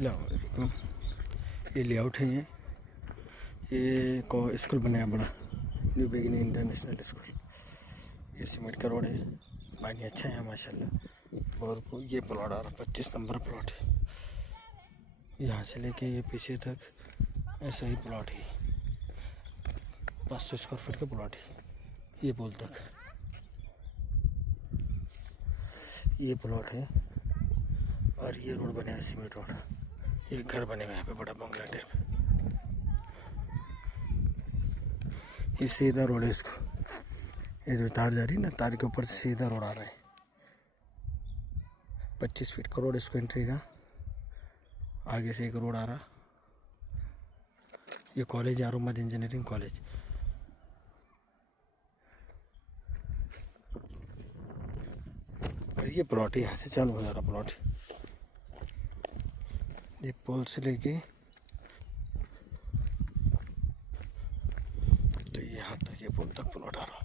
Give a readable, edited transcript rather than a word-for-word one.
अस्सलामुअलैकुम। ये लेआउट है। ये स्कूल बनाया बड़ा, न्यू बिगिनिंग इंटरनेशनल स्कूल। ये सीमेंट का रोड है, पानी अच्छा है माशाल्लाह। और ये प्लॉट आ रहा 25 नंबर प्लॉट है। यहाँ से लेके ये पीछे तक ऐसा ही प्लॉट है, 500 स्क्वायर फीट का प्लॉट है। ये पोल तक ये प्लॉट है। और ये रोड बने हुए सीमेंट रोड, ये घर बने हुए यहाँ पे बड़ा बंगला टाइप। ये सीधा रोड है इसको, ये जो तार जा रही है ना, तार के ऊपर से सीधा रोड आ रहा है। 25 फीट का रोड इसको एंट्री का। आगे से एक रोड आ रहा। ये कॉलेज आरोमद इंजीनियरिंग कॉलेज। और ये प्लॉट है, यहाँ से चालू हो जा रहा प्लॉट। ये पोल से लेके तो यहाँ तक, ये पोल तक प्लॉट आ रहा।